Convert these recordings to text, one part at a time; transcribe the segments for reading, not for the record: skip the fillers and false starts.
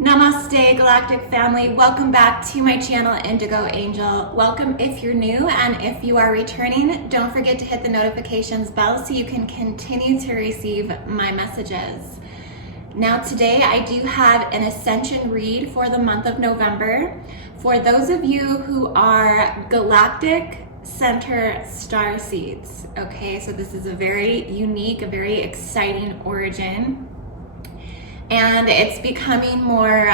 Namaste, Galactic family. Welcome back to my channel, Indigo Angel. Welcome if you're new, and if you are returning, don't forget to hit the notifications bell so you can continue to receive my messages. Now today I do have an Ascension read for the month of November. For those of you who are Galactic Center Starseeds, okay, so this is a very unique, a very exciting origin. And it's becoming more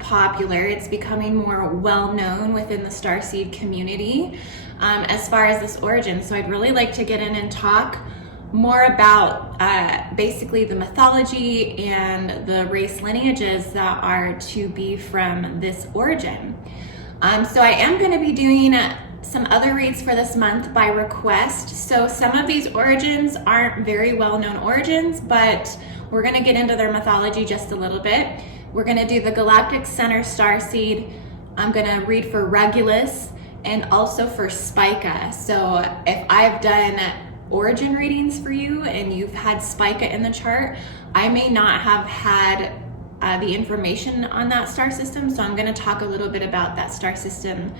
popular. It's becoming more well-known within the Starseed community as far as this origin. So I'd really like to get in and talk more about basically the mythology and the race lineages that are to be from this origin. So I am going to be doing some other reads for this month by request. So some of these origins aren't very well-known origins, but we're going to get into their mythology just a little bit. We're going to do the Galactic Center Starseed. I'm going to read for Regulus and also for Spica. So if I've done origin readings for you and you've had Spica in the chart, I may not have had the information on that star system. So I'm going to talk a little bit about that star system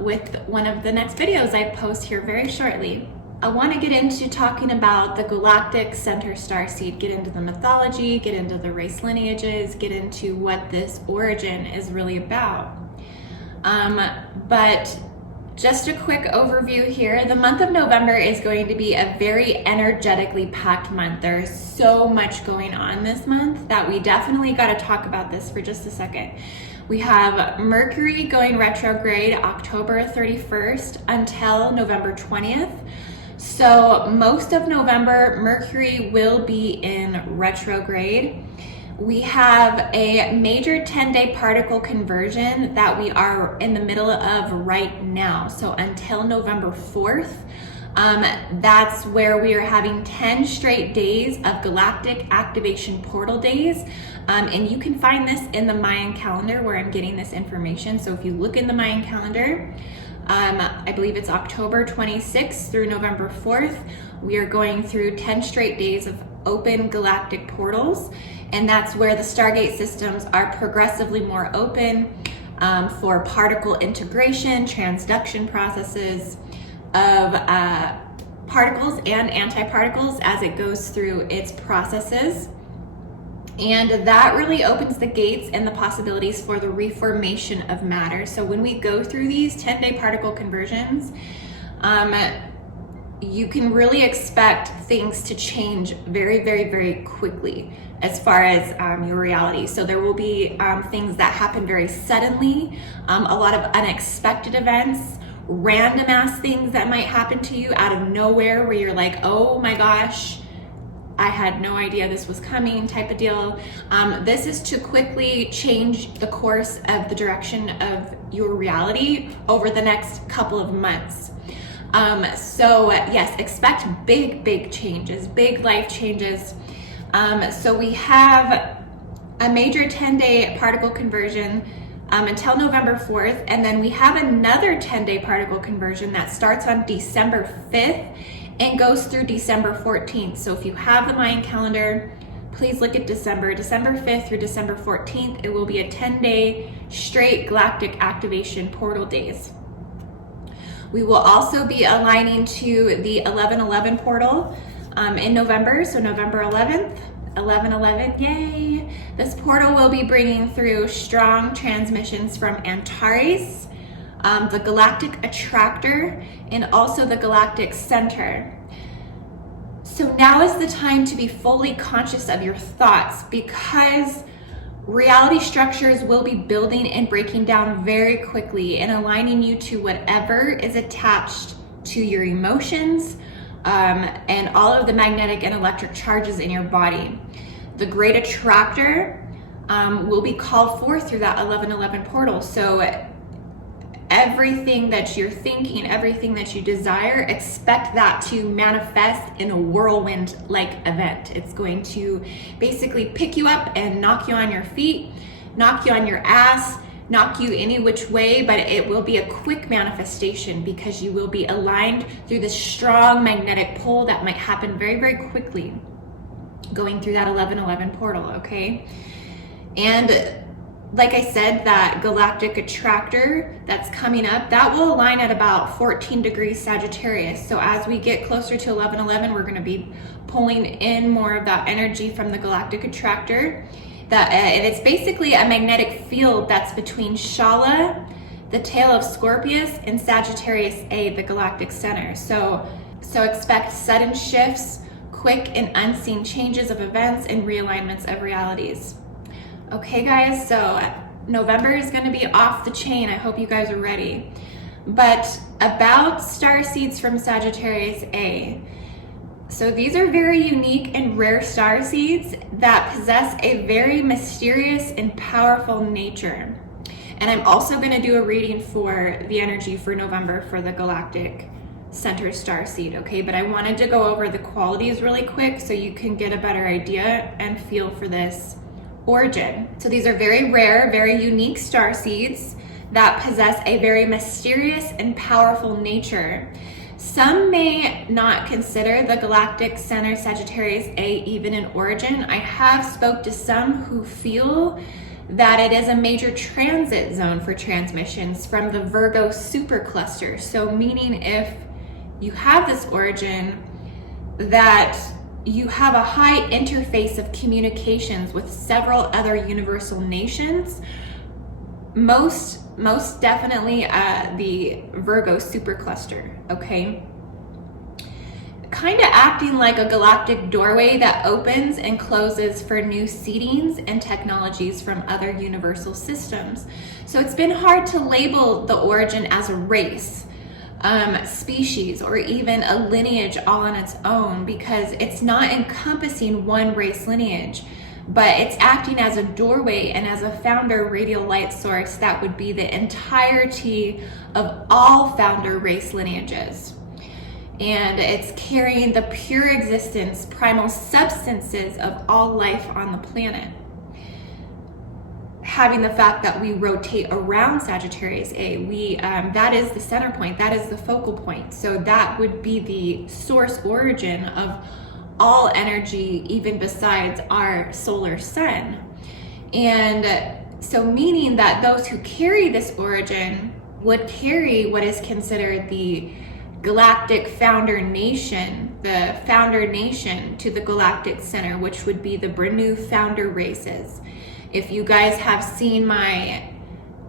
with one of the next videos I post here very shortly. I want to get into talking about the Galactic Center Starseed, get into the mythology, get into the race lineages, get into what this origin is really about. But just a quick overview here. The month of November is going to be a very energetically packed month. There's so much going on this month that we definitely got to talk about this for just a second. We have Mercury going retrograde October 31st until November 20th. So most of November, Mercury will be in retrograde. We have a major 10-day particle conversion that we are in the middle of right now. So until November 4th, that's where we are having 10 straight days of galactic activation portal days. And you can find this in the Mayan calendar where I'm getting this information. So if you look in the Mayan calendar, I believe it's October 26th through November 4th. We are going through 10 straight days of open galactic portals, and that's where the Stargate systems are progressively more open for particle integration, transduction processes of particles and antiparticles as it goes through its processes. And that really opens the gates and the possibilities for the reformation of matter. So when we go through these 10-day particle conversions, you can really expect things to change very, very, very quickly as far as your reality. So there will be things that happen very suddenly, a lot of unexpected events, random ass things that might happen to you out of nowhere where you're like, oh my gosh, I had no idea this was coming type of deal. This is to quickly change the course of the direction of your reality over the next couple of months. So yes, expect big changes, big life changes. So we have a major 10-day particle conversion until November 4th, and then we have another 10-day particle conversion that starts on December 5th and goes through December 14th. So if you have the Mayan calendar, please look at December 5th through December 14th. It will be a 10-day straight galactic activation portal days. We will also be aligning to the 11/11 portal in November, so November 11th, 11/11, yay! This portal will be bringing through strong transmissions from Antares, the Galactic Attractor, and also the Galactic Center. So now is the time to be fully conscious of your thoughts, because reality structures will be building and breaking down very quickly and aligning you to whatever is attached to your emotions and all of the magnetic and electric charges in your body. The Great Attractor will be called forth through that 11/11 portal. So everything that you're thinking, everything that you desire, expect that to manifest in a whirlwind-like event. It's going to basically pick you up and knock you on your feet, knock you on your ass, knock you any which way, but it will be a quick manifestation because you will be aligned through this strong magnetic pull that might happen very, very quickly going through that 11/11 portal, okay? And like I said, that galactic attractor that's coming up, that will align at about 14 degrees Sagittarius. So as we get closer to 1111, we're going to be pulling in more of that energy from the galactic attractor. And it's basically a magnetic field that's between Shala, the tail of Scorpius, and Sagittarius A, the galactic center. So expect sudden shifts, quick and unseen changes of events, and realignments of realities. Okay guys, so November is going to be off the chain. I hope you guys are ready. But about starseeds from Sagittarius A. So these are very unique and rare starseeds that possess a very mysterious and powerful nature. And I'm also going to do a reading for the energy for November for the galactic center starseed, okay? But I wanted to go over the qualities really quick so you can get a better idea and feel for this origin. So these are very rare, very unique starseeds that possess a very mysterious and powerful nature. Some may not consider the galactic center Sagittarius A even an origin. I have spoke to some who feel that it is a major transit zone for transmissions from the Virgo Supercluster. So meaning if you have this origin, that you have a high interface of communications with several other universal nations, most definitely the Virgo Supercluster, okay? Kind of acting like a galactic doorway that opens and closes for new seedings and technologies from other universal systems. So it's been hard to label the origin as a race, species, or even a lineage all on its own, because it's not encompassing one race lineage, but it's acting as a doorway and as a founder radial light source that would be the entirety of all founder race lineages. And it's carrying the pure existence, primal substances of all life on the planet. Having the fact that we rotate around Sagittarius A, that is the center point, that is the focal point. So that would be the source origin of all energy, even besides our solar sun. And so meaning that those who carry this origin would carry what is considered the galactic founder nation, the founder nation to the galactic center, which would be the Brenu founder races. If you guys have seen my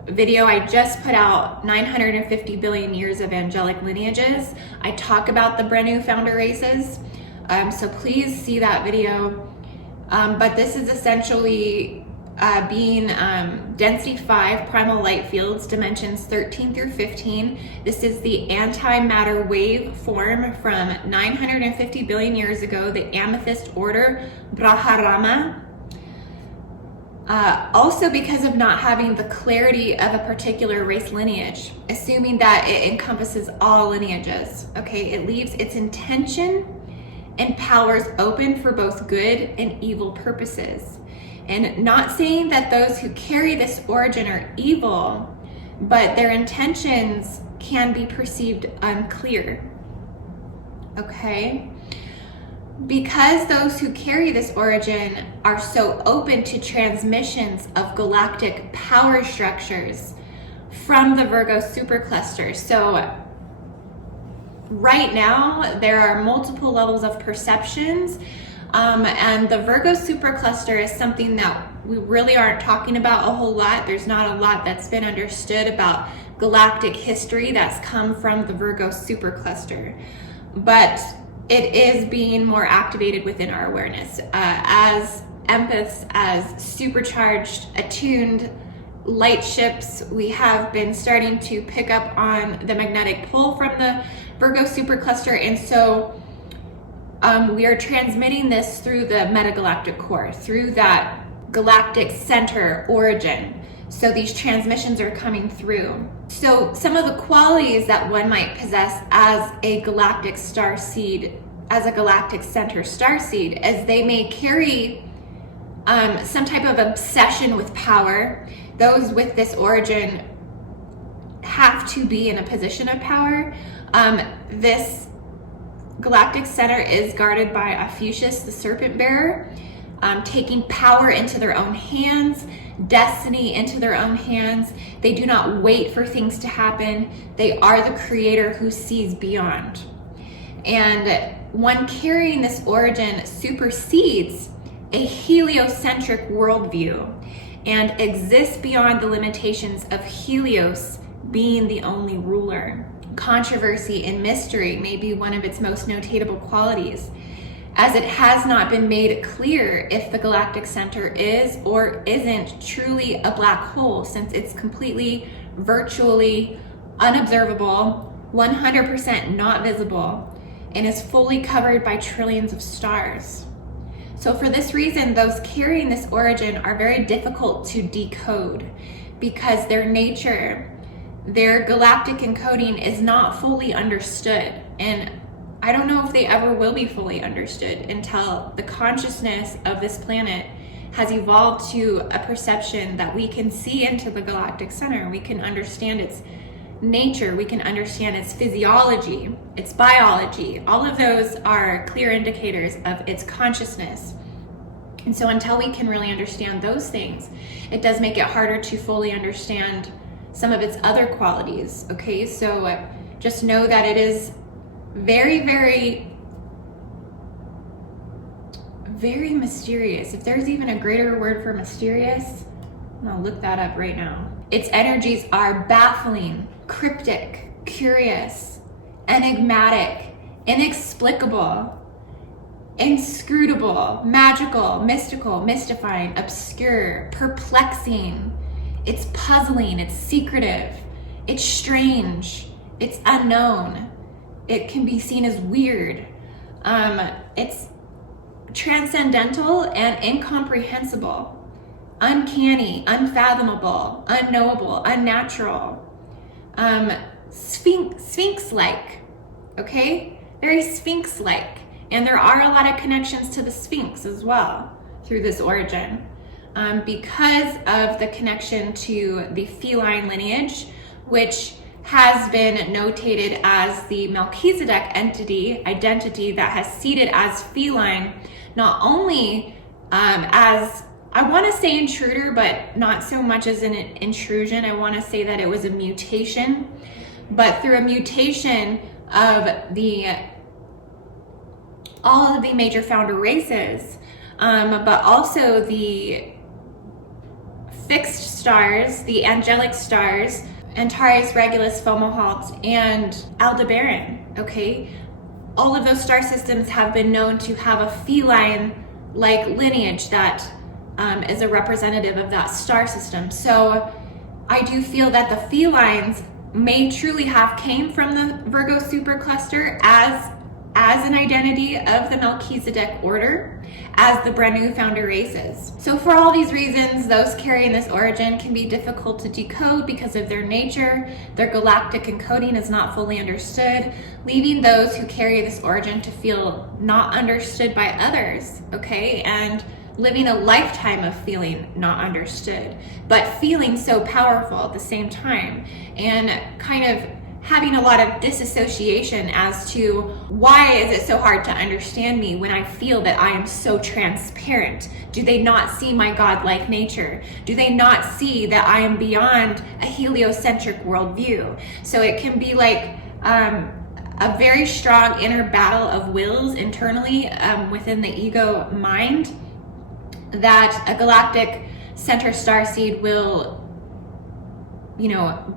video I just put out, 950 billion years of angelic lineages, I talk about the Brenu founder races. So please see that video. But this is essentially being density 5 primal light fields, dimensions 13 through 15. This is the antimatter wave form from 950 billion years ago, the amethyst order Braharama. Also because of not having the clarity of a particular race lineage, assuming that it encompasses all lineages, okay? It leaves its intention and powers open for both good and evil purposes. And not saying that those who carry this origin are evil, but their intentions can be perceived unclear, okay? Because those who carry this origin are so open to transmissions of galactic power structures from the Virgo Supercluster. So right now, there are multiple levels of perceptions, and the Virgo Supercluster is something that we really aren't talking about a whole lot. There's not a lot that's been understood about galactic history that's come from the Virgo Supercluster, but it is being more activated within our awareness. As empaths, as supercharged, attuned light ships, we have been starting to pick up on the magnetic pull from the Virgo Supercluster, and so we are transmitting this through the metagalactic core, through that galactic center origin. So these transmissions are coming through. So some of the qualities that one might possess as a galactic starseed, as a galactic center starseed, is they may carry some type of obsession with power. Those with this origin have to be in a position of power. This galactic center is guarded by Ophiuchus, the serpent bearer. taking power into their own hands, destiny into their own hands. They do not wait for things to happen. They are the creator who sees beyond. And one carrying this origin supersedes a heliocentric worldview and exists beyond the limitations of Helios being the only ruler. Controversy and mystery may be one of its most notatable qualities, as it has not been made clear if the galactic center is or isn't truly a black hole, since it's completely, virtually unobservable, 100% not visible, and is fully covered by trillions of stars. So for this reason, those carrying this origin are very difficult to decode, because their nature, their galactic encoding is not fully understood. And I don't know if they ever will be fully understood until the consciousness of this planet has evolved to a perception that we can see into the galactic center. We can understand its nature, we can understand its physiology, its biology. All of those are clear indicators of its consciousness. And so until we can really understand those things, it does make it harder to fully understand some of its other qualities. Okay, so just know that it is very, very, very mysterious. If there's even a greater word for mysterious, I'm gonna look that up right now. Its energies are baffling, cryptic, curious, enigmatic, inexplicable, inscrutable, magical, mystical, mystifying, obscure, perplexing. It's puzzling, it's secretive, it's strange, it's unknown. It can be seen as weird. It's transcendental and incomprehensible, uncanny, unfathomable, unknowable, unnatural, sphinx-like, okay? Very sphinx-like. And there are a lot of connections to the Sphinx as well through this origin, because of the connection to the feline lineage, which has been notated as the Melchizedek identity that has seeded as feline, not only as, I want to say intruder, but not so much as an intrusion. I want to say that it was a mutation, but through a mutation of all of the major founder races, but also the fixed stars, the angelic stars, Antares, Regulus, Fomalhaut, and Aldebaran, okay? All of those star systems have been known to have a feline-like lineage that is a representative of that star system. So I do feel that the felines may truly have came from the Virgo Supercluster as an identity of the Melchizedek order, as the Brenu founder races. So for all these reasons, those carrying this origin can be difficult to decode because of their nature. Their galactic encoding is not fully understood, leaving those who carry this origin to feel not understood by others, okay? And living a lifetime of feeling not understood, but feeling so powerful at the same time, and kind of having a lot of disassociation as to why is it so hard to understand me when I feel that I am so transparent? Do they not see my godlike nature? Do they not see that I am beyond a heliocentric worldview? So it can be like a very strong inner battle of wills internally within the ego mind that a galactic center starseed will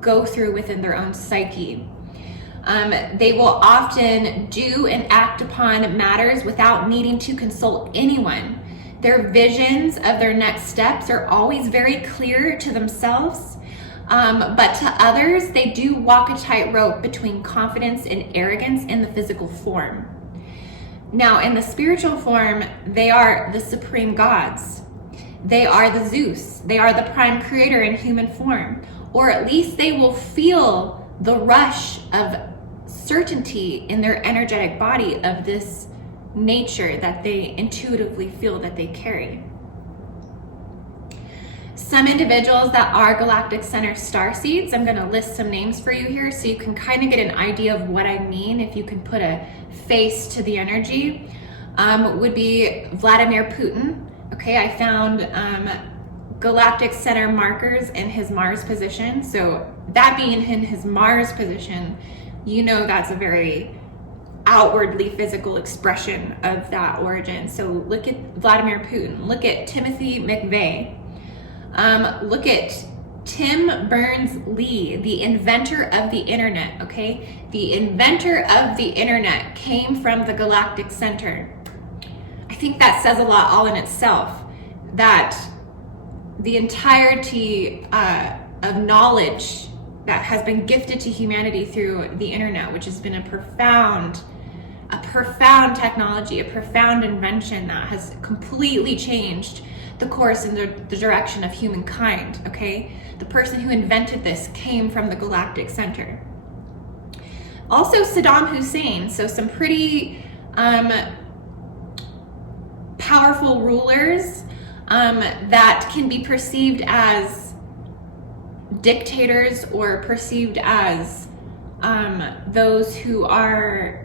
go through within their own psyche. They will often do and act upon matters without needing to consult anyone. Their visions of their next steps are always very clear to themselves, but to others, they do walk a tightrope between confidence and arrogance in the physical form. Now, in the spiritual form, they are the supreme gods. They are the Zeus. They are the prime creator in human form. Or at least they will feel the rush of certainty in their energetic body of this nature that they intuitively feel that they carry. Some individuals that are galactic center starseeds, I'm going to list some names for you here so you can kind of get an idea of what I mean, if you can put a face to the energy, would be Vladimir Putin, Okay, I found galactic center markers in his Mars position. So that being in his Mars position, you know that's a very outwardly physical expression of that origin. So look at Vladimir Putin, look at Timothy McVeigh, look at Tim Berners-Lee, the inventor of the internet, okay? The inventor of the internet came from the galactic center. I think that says a lot all in itself, that the entirety of knowledge that has been gifted to humanity through the internet, which has been a profound technology, a profound invention that has completely changed the course and the direction of humankind, okay? The person who invented this came from the galactic center. Also Saddam Hussein, so some pretty powerful rulers that can be perceived as dictators or perceived as those who are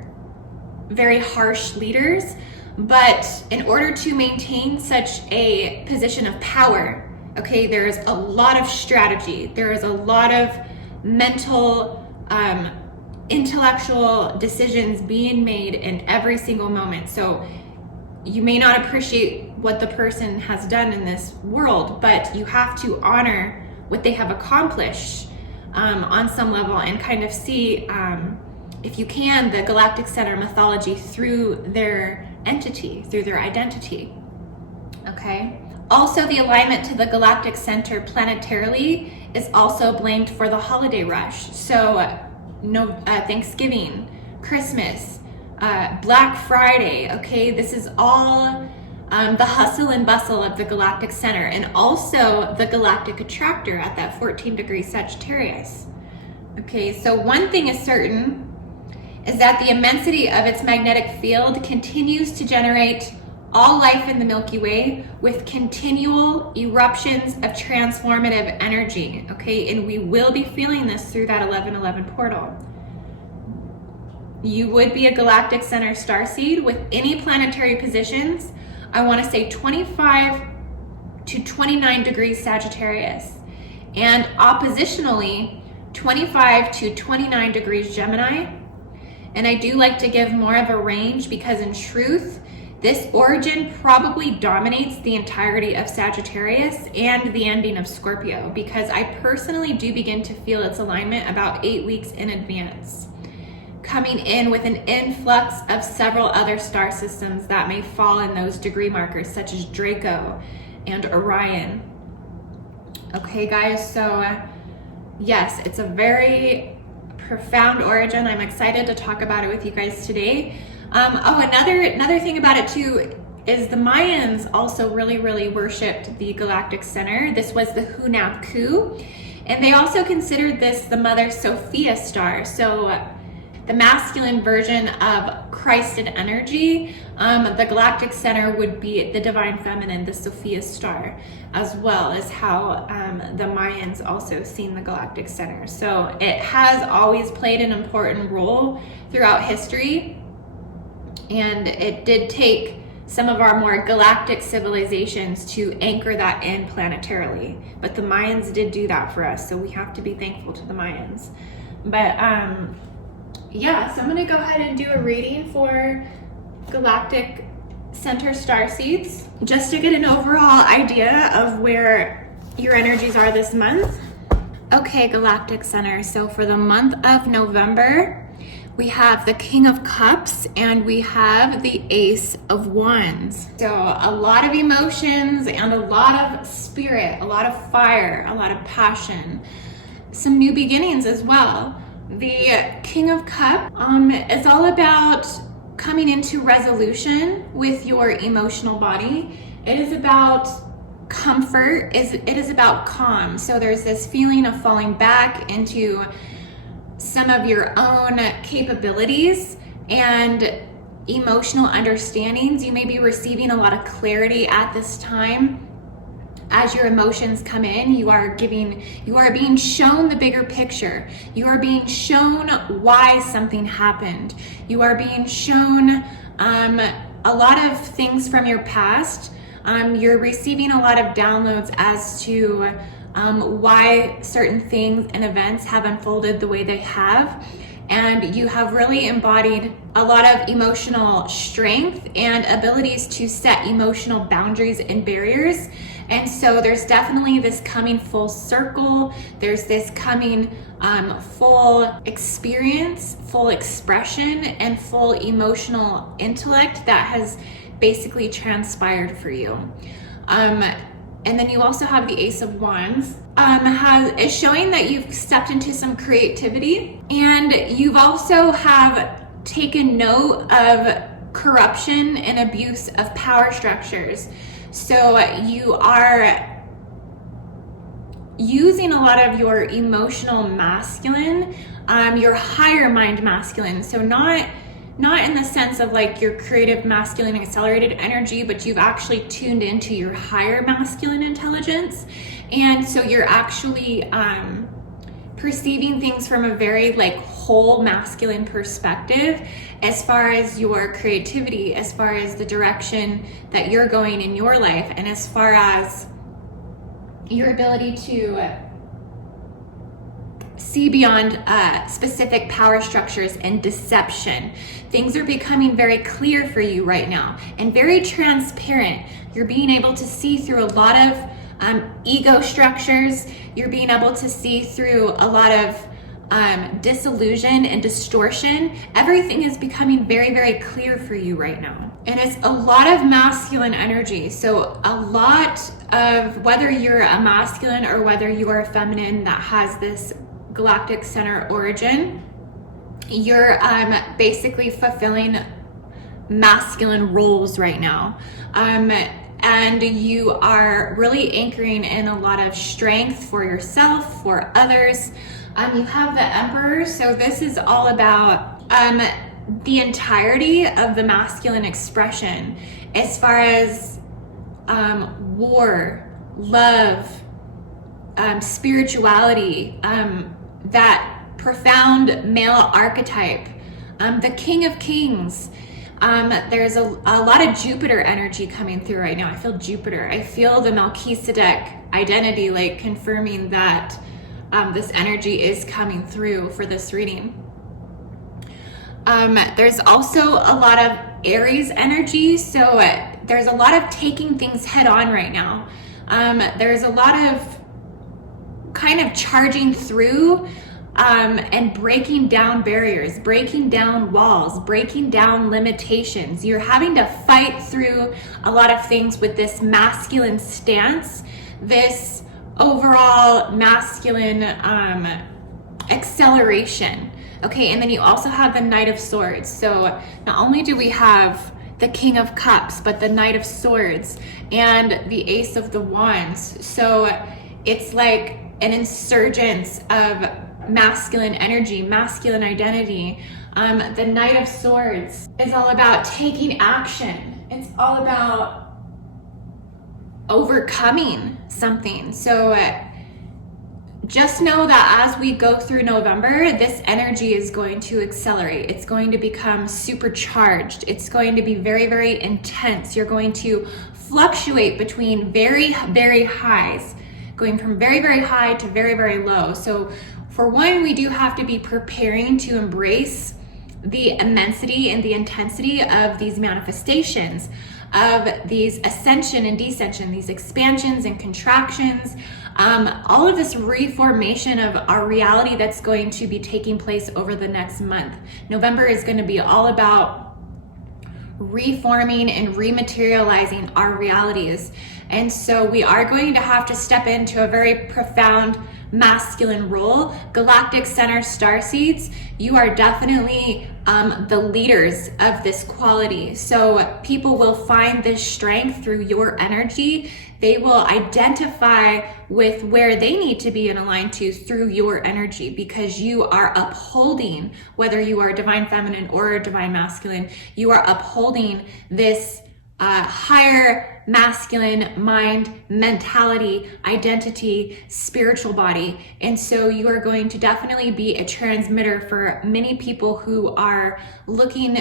very harsh leaders, but in order to maintain such a position of power, okay, there is a lot of strategy, there is a lot of mental, intellectual decisions being made in every single moment. So you may not appreciate what the person has done in this world, but you have to honor what they have accomplished on some level and kind of see, if you can, the galactic center mythology through their entity, through their identity, okay? Also, the alignment to the galactic center planetarily is also blamed for the holiday rush. So Thanksgiving, Christmas, Black Friday, okay? This is all the hustle and bustle of the galactic center, and also the galactic attractor at that 14 degree Sagittarius. Okay, so one thing is certain, is that the immensity of its magnetic field continues to generate all life in the Milky Way with continual eruptions of transformative energy, okay? And we will be feeling this through that 1111 portal. You would be a galactic center starseed with any planetary positions, I want to say 25 to 29 degrees Sagittarius, and oppositionally 25 to 29 degrees Gemini. And I do like to give more of a range because in truth, this origin probably dominates the entirety of Sagittarius and the ending of Scorpio, because I personally do begin to feel its alignment about 8 weeks in advance, coming in with an influx of several other star systems that may fall in those degree markers, such as Draco and Orion. Okay, guys, so yes, it's a very profound origin. I'm excited to talk about it with you guys today. Another thing about it too is the Mayans also really worshipped the galactic center. This was the Hunab Ku, and they also considered this the Mother Sophia star. So the masculine version of Christed energy, the galactic center would be the divine feminine, the Sophia star, as well as how the Mayans also seen the galactic center. So it has always played an important role throughout history, and it did take some of our more galactic civilizations to anchor that in planetarily, but the Mayans did do that for us, so we have to be thankful to the Mayans. But yeah, so I'm gonna go ahead and do a reading for galactic center starseeds, just to get an overall idea of where your energies are this month. Okay, galactic center, so for the month of November, we have the King of Cups and we have the Ace of Wands. So a lot of emotions and a lot of spirit, a lot of fire, a lot of passion, some new beginnings as well. The King of Cups is all about coming into resolution with your emotional body. It is about comfort, it is about calm. So there's this feeling of falling back into some of your own capabilities and emotional understandings. You may be receiving a lot of clarity at this time. As your emotions come in, you are being shown the bigger picture. You are being shown why something happened. You are being shown a lot of things from your past You're receiving a lot of downloads as to why certain things and events have unfolded the way they have. And you have really embodied a lot of emotional strength and abilities to set emotional boundaries and barriers. And so there's definitely this coming full circle. There's this coming full experience, full expression, and full emotional intellect that has basically transpired for you. And then you also have the Ace of Wands. Is showing that you've stepped into some creativity, and you've also have taken note of corruption and abuse of power structures. So you are using a lot of your emotional masculine, your higher mind masculine. So not in the sense of like your creative masculine accelerated energy, but you've actually tuned into your higher masculine intelligence. And so you're actually perceiving things from a very like whole masculine perspective as far as your creativity, as far as the direction that you're going in your life, and as far as your ability to see beyond specific power structures and deception. Things are becoming very clear for you right now and very transparent. You're being able to see through a lot of ego structures. You're being able to see through a lot of disillusion and distortion. Everything is becoming very, very clear for you right now. And it's a lot of masculine energy. So a lot of, whether you're a masculine or whether you are a feminine that has this galactic center origin, you're basically fulfilling masculine roles right now. And you are really anchoring in a lot of strength for yourself, for others. You have the Emperor, so this is all about the entirety of the masculine expression as far as war, love, spirituality, that profound male archetype, the King of Kings. There's a lot of Jupiter energy coming through right now. I feel Jupiter. I feel the Melchizedek identity, like confirming that this energy is coming through for this reading. There's also a lot of Aries energy. So there's a lot of taking things head on right now. There's a lot of kind of charging through and breaking down barriers, breaking down walls, breaking down limitations. You're having to fight through a lot of things with this masculine stance, this overall masculine acceleration. Okay, and then you also have the Knight of Swords. So not only do we have the King of Cups, but the Knight of Swords and the Ace of the Wands. So it's like an insurgence of masculine energy, masculine identity. The Knight of Swords is all about taking action. It's all about overcoming something. So just know that as we go through November, this energy is going to accelerate. It's going to become supercharged. It's going to be very, very intense. You're going to fluctuate between very, very highs, going from very, very high to very, very low. So for one, we do have to be preparing to embrace the immensity and the intensity of these manifestations, of these ascension and descension, these expansions and contractions, all of this reformation of our reality that's going to be taking place over the next month. November is going to be all about reforming and rematerializing our realities. And so we are going to have to step into a very profound masculine role. Galactic Center Starseeds, you are definitely the leaders of this quality. So people will find this strength through your energy. They will identify with where they need to be in aligned to through your energy, because you are upholding, whether you are divine feminine or divine masculine, you are upholding this higher masculine mind, mentality, identity, spiritual body. And so you are going to definitely be a transmitter for many people who are looking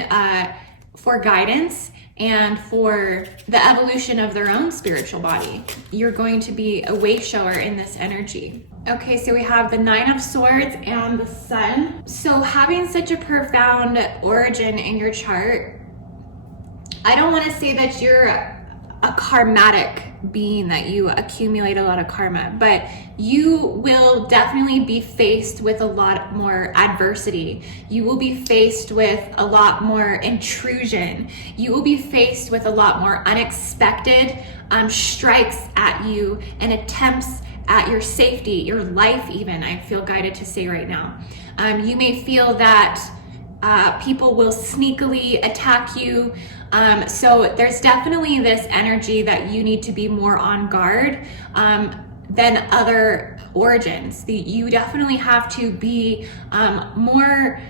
for guidance and for the evolution of their own spiritual body. You're going to be a way shower in this energy. Okay, so we have the Nine of Swords and the Sun. So having such a profound origin in your chart, I don't want to say that you're a karmatic being, that you accumulate a lot of karma, but you will definitely be faced with a lot more adversity. You will be faced with a lot more intrusion. You will be faced with a lot more unexpected strikes at you and attempts at your safety, your life even, I feel guided to say right now. You may feel that people will sneakily attack you. So there's definitely this energy that you need to be more on guard than other origins. You definitely have to be more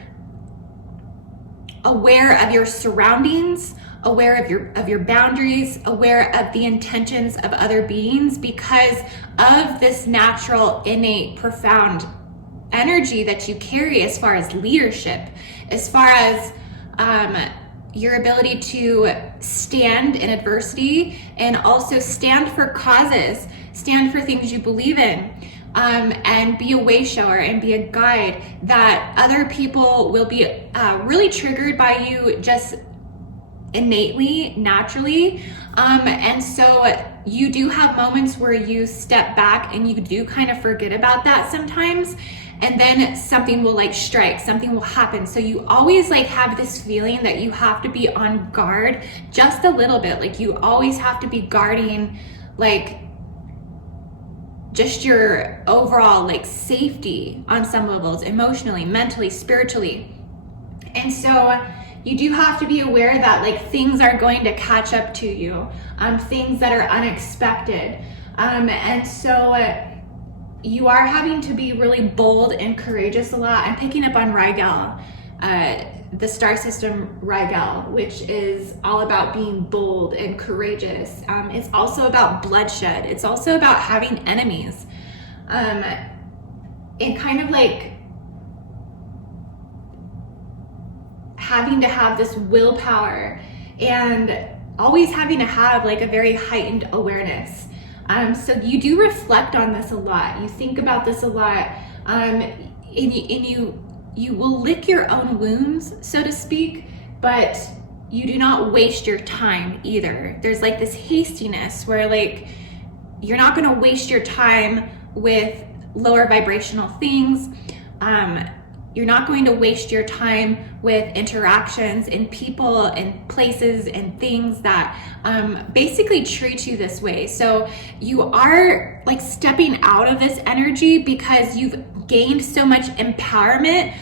aware of your surroundings, aware of your boundaries, aware of the intentions of other beings, because of this natural, innate, profound energy that you carry as far as leadership, as far as your ability to stand in adversity and also stand for causes, stand for things you believe in, and be a way shower and be a guide, that other people will be really triggered by you just innately, naturally. And so you do have moments where you step back and you do kind of forget about that sometimes. And then something will like strike, something will happen. So you always like have this feeling that you have to be on guard just a little bit. Like you always have to be guarding like just your overall like safety on some levels, emotionally, mentally, spiritually. And so you do have to be aware that like things are going to catch up to you, things that are unexpected. And so you are having to be really bold and courageous a lot. I'm picking up on Rigel, the star system Rigel, which is all about being bold and courageous. It's also about bloodshed. It's also about having enemies. And kind of like having to have this willpower and always having to have like a very heightened awareness. So you do reflect on this a lot. You think about this a lot, and you will lick your own wounds, so to speak, but you do not waste your time either. There's like this hastiness where like you're not going to waste your time with lower vibrational things. You're not going to waste your time with interactions and people and places and things that basically treat you this way. So you are like stepping out of this energy because you've gained so much empowerment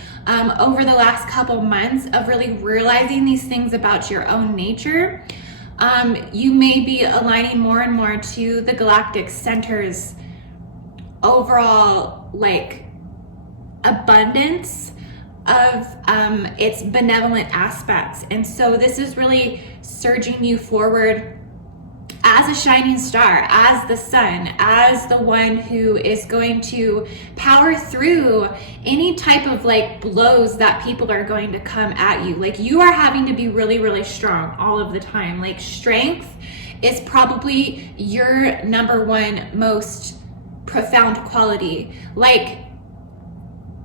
over the last couple months of really realizing these things about your own nature. You may be aligning more and more to the Galactic Center's overall like abundance of its benevolent aspects. And so this is really surging you forward as a shining star, as the sun, as the one who is going to power through any type of like blows that people are going to come at you. Like you are having to be really, really strong all of the time. Like strength is probably your number one most profound quality. Like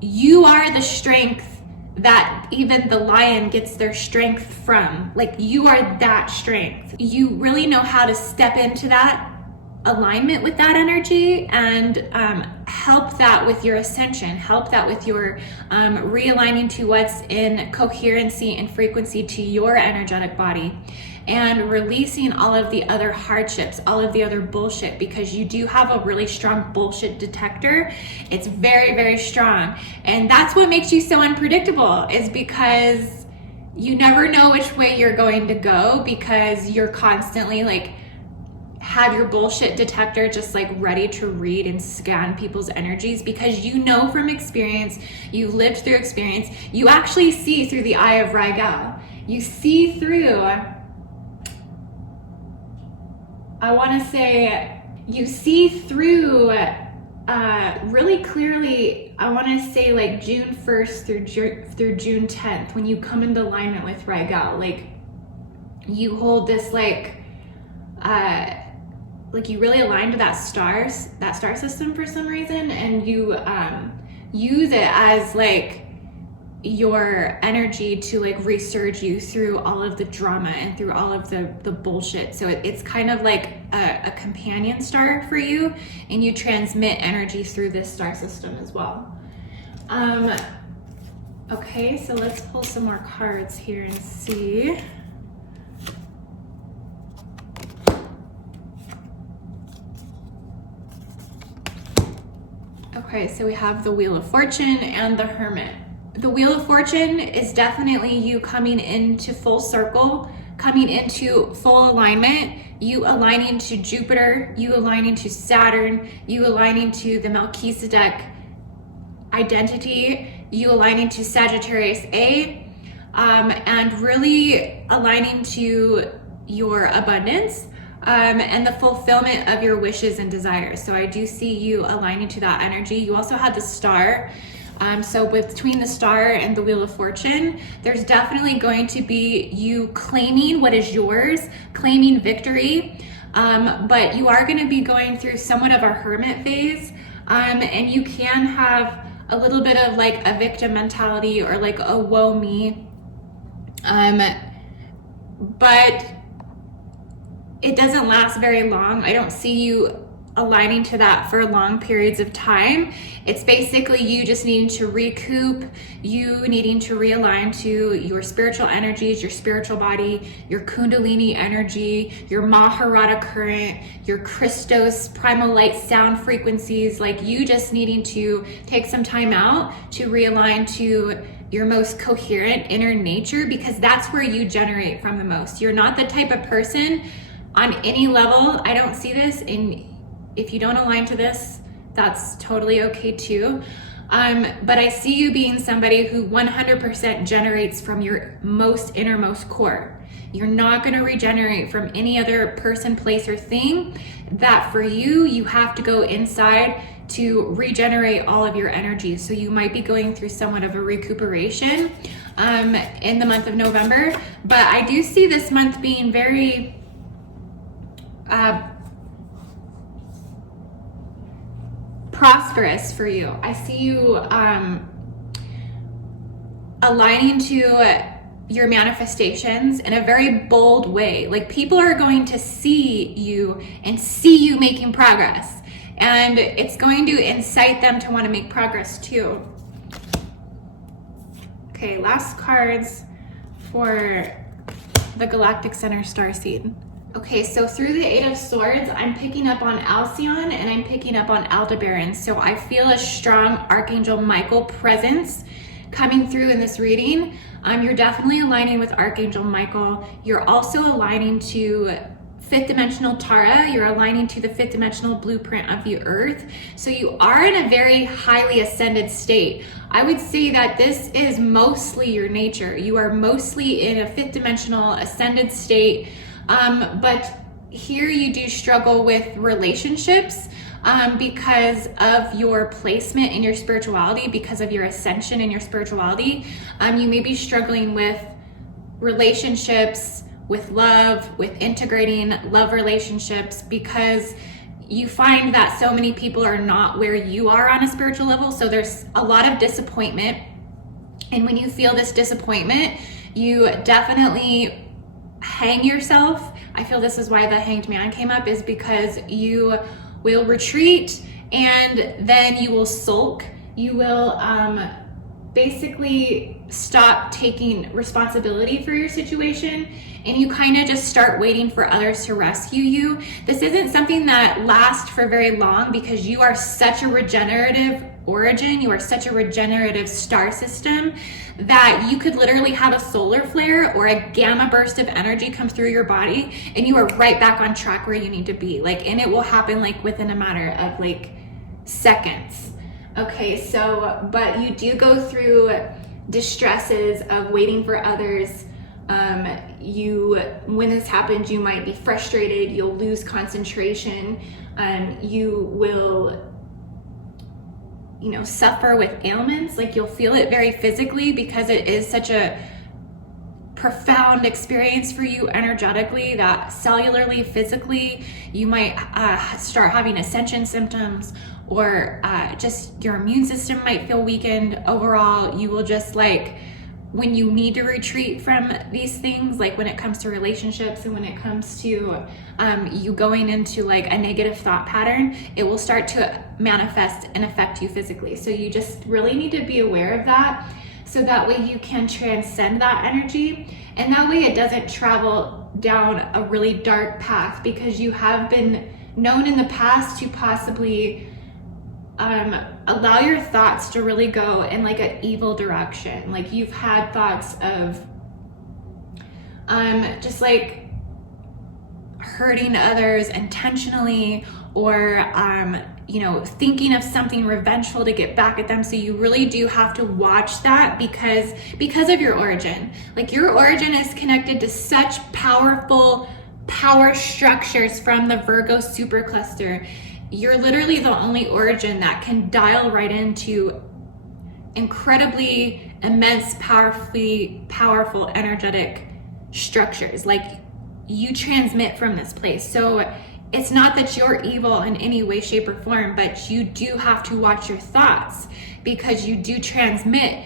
you are the strength that even the lion gets their strength from. Like you are that strength. You really know how to step into that alignment with that energy and help that with your ascension, help that with your realigning to what's in coherency and frequency to your energetic body, and releasing all of the other hardships, all of the other bullshit, because you do have a really strong bullshit detector. It's very, very strong. And that's what makes you so unpredictable, is because you never know which way you're going to go, because you're constantly like have your bullshit detector just like ready to read and scan people's energies, because you know from experience, you've lived through experience, you actually see through the eye of Rigel. You see through, I want to say, you see through really clearly, I want to say like June 1st through June 10th, when you come into alignment with Rigel. Like you hold this like you really align to that star system for some reason, and you use it as like your energy to like resurge you through all of the drama and through all of the bullshit. So it's kind of like a companion star for you, and you transmit energy through this star system as well. Okay, so let's pull some more cards here and see. Okay, so we have the Wheel of Fortune and the Hermit. The Wheel of Fortune is definitely you coming into full circle, coming into full alignment, you aligning to Jupiter, you aligning to Saturn, you aligning to the Melchizedek identity, you aligning to Sagittarius A, and really aligning to your abundance and the fulfillment of your wishes and desires. So I do see you aligning to that energy. You also had the Star. So between the Star and the Wheel of Fortune, there's definitely going to be you claiming what is yours, claiming victory, but you are going to be going through somewhat of a hermit phase, and you can have a little bit of like a victim mentality or like a woe me, but it doesn't last very long. I don't see you aligning to that for long periods of time. It's basically you just needing to recoup, you needing to realign to your spiritual energies, your spiritual body, your Kundalini energy, your Maharata current, your Christos primal light sound frequencies, like you just needing to take some time out to realign to your most coherent inner nature, because that's where you generate from the most. You're not the type of person on any level. I don't see this in. If you don't align to this, that's totally okay too. But I see you being somebody who 100% generates from your most innermost core. You're not going to regenerate from any other person, place, or thing. That for you, you have to go inside to regenerate all of your energy. So you might be going through somewhat of a recuperation in the month of November. But I do see this month being very prosperous for you. I see you aligning to your manifestations in a very bold way. Like people are going to see you and see you making progress, and it's going to incite them to want to make progress too. Okay, last cards for the Galactic Center Starseed. Okay, so through the Eight of Swords, I'm picking up on Alcyon and I'm picking up on Aldebaran. So I feel a strong Archangel Michael presence coming through in this reading. You're definitely aligning with Archangel Michael. You're also aligning to fifth dimensional Tara. You're aligning to the fifth dimensional blueprint of the earth. So you are in a very highly ascended state. I would say that this is mostly your nature. You are mostly in a fifth dimensional ascended state. But here you do struggle with relationships because of your placement in your spirituality, because of your ascension in your spirituality. You may be struggling with relationships, with love, with integrating love relationships, because you find that so many people are not where you are on a spiritual level. So there's a lot of disappointment. And when you feel this disappointment, you definitely hang yourself. I feel this is why the Hanged Man came up, is because you will retreat and then you will sulk. You will basically stop taking responsibility for your situation, and you kind of just start waiting for others to rescue you. This isn't something that lasts for very long because you are such a regenerative origin, you are such a regenerative star system that you could literally have a solar flare or a gamma burst of energy come through your body and you are right back on track where you need to be. Like, and it will happen like within a matter of like seconds. Okay, so, but you do go through distresses of waiting for others. When this happens, you might be frustrated, you'll lose concentration, you will, suffer with ailments. Like, you'll feel it very physically because it is such a profound experience for you energetically, that cellularly, physically, you might start having ascension symptoms, or just your immune system might feel weakened. Overall, you will just like, when you need to retreat from these things, like when it comes to relationships and when it comes to you going into like a negative thought pattern, it will start to manifest and affect you physically. So you just really need to be aware of that, so that way you can transcend that energy, and that way it doesn't travel down a really dark path, because you have been known in the past to possibly allow your thoughts to really go in like an evil direction. Like you've had thoughts of just like hurting others intentionally, or you know, thinking of something revengeful to get back at them. So you really do have to watch that, because of your origin. Like your origin is connected to such powerful power structures from the Virgo Supercluster. You're literally the only origin that can dial right into incredibly immense, powerful energetic structures. Like you transmit from this place. So it's not that you're evil in any way, shape, or form, but you do have to watch your thoughts, because you do transmit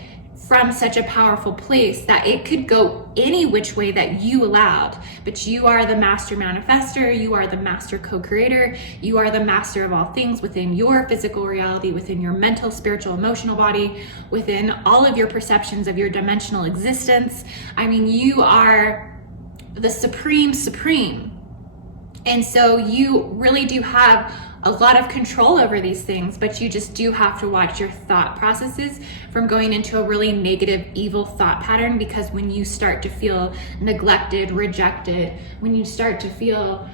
from such a powerful place that it could go any which way that you allowed. But you are the master manifester, you are the master co-creator, you are the master of all things within your physical reality, within your mental, spiritual, emotional body, within all of your perceptions of your dimensional existence. I mean, you are the supreme. And so you really do have a lot of control over these things, but you just do have to watch your thought processes from going into a really negative, evil thought pattern. Because when you start to feel neglected, rejected, when you start to feel,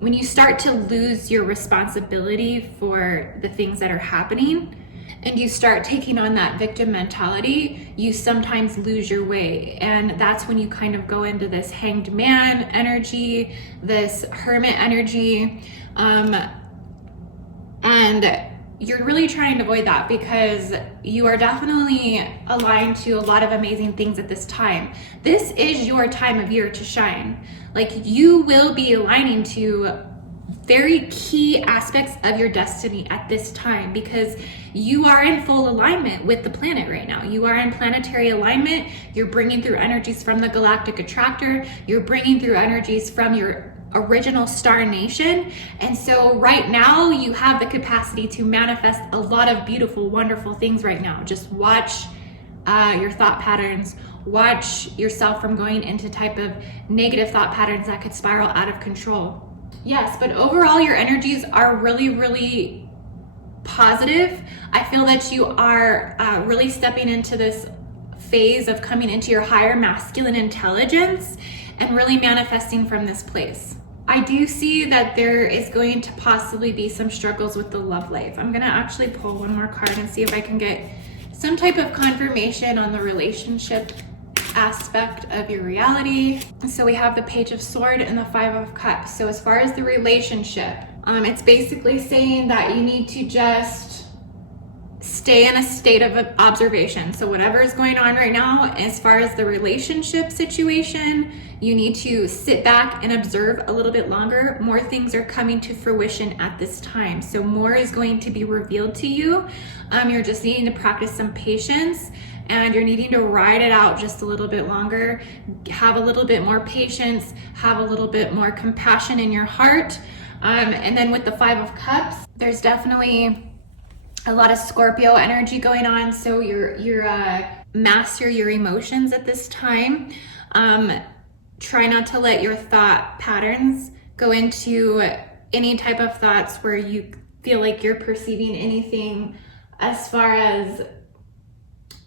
when you start to lose your responsibility for the things that are happening, and you start taking on that victim mentality, you sometimes lose your way. And that's when you kind of go into this hanged man energy, this hermit energy. And you're really trying to avoid that, because you are definitely aligned to a lot of amazing things at this time. This is your time of year to shine. Like you will be aligning to very key aspects of your destiny at this time, because you are in full alignment with the planet right now. You are in planetary alignment. You're bringing through energies from the galactic attractor. You're bringing through energies from your original star nation. And so right now you have the capacity to manifest a lot of beautiful, wonderful things right now. Just watch your thought patterns. Watch yourself from going into type of negative thought patterns that could spiral out of control. Yes, but overall your energies are really, really positive. I feel that you are really stepping into this phase of coming into your higher masculine intelligence and really manifesting from this place. I do see that there is going to possibly be some struggles with the love life. I'm gonna actually pull one more card and see if I can get some type of confirmation on the relationship aspect of your reality. So we have the Page of Swords and the Five of Cups. So as far as the relationship, it's basically saying that you need to just stay in a state of observation. So whatever is going on right now, as far as the relationship situation, you need to sit back and observe a little bit longer. More things are coming to fruition at this time. So more is going to be revealed to you. You're just needing to practice some patience, and you're needing to ride it out just a little bit longer. Have a little bit more patience, have a little bit more compassion in your heart. And then with the Five of Cups, there's definitely a lot of Scorpio energy going on. So you're master your emotions at this time. Try not to let your thought patterns go into any type of thoughts where you feel like you're perceiving anything as far as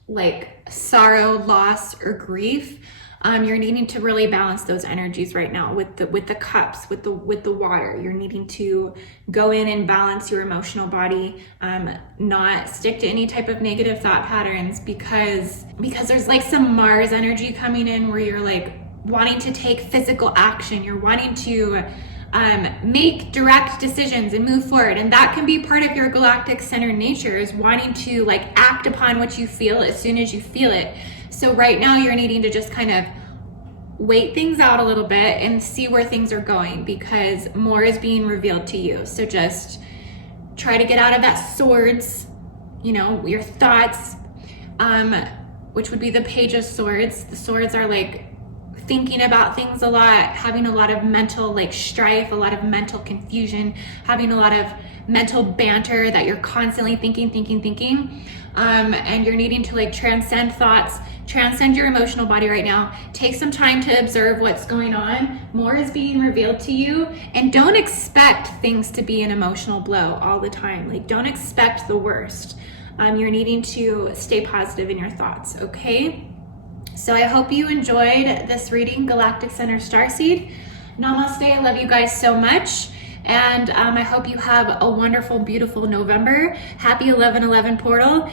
like sorrow, loss, or grief. You're needing to really balance those energies right now with the cups, with the water. You're needing to go in and balance your emotional body, not stick to any type of negative thought patterns, because there's like some Mars energy coming in where you're like wanting to take physical action. You're wanting to make direct decisions and move forward. And that can be part of your galactic center nature, is wanting to like act upon what you feel as soon as you feel it. So right now you're needing to just kind of wait things out a little bit and see where things are going, because more is being revealed to you. So just try to get out of that swords, you know, your thoughts, which would be the Page of Swords. The swords are like thinking about things a lot, having a lot of mental like strife, a lot of mental confusion, having a lot of mental banter that you're constantly thinking. And you're needing to like transcend thoughts, transcend your emotional body right now. Take some time to observe what's going on. More is being revealed to you, and don't expect things to be an emotional blow all the time. Like, don't expect the worst. You're needing to stay positive in your thoughts, okay? So I hope you enjoyed this reading, Galactic Center Starseed. Namaste, I love you guys so much. And I hope you have a wonderful, beautiful November. Happy 11/11 portal.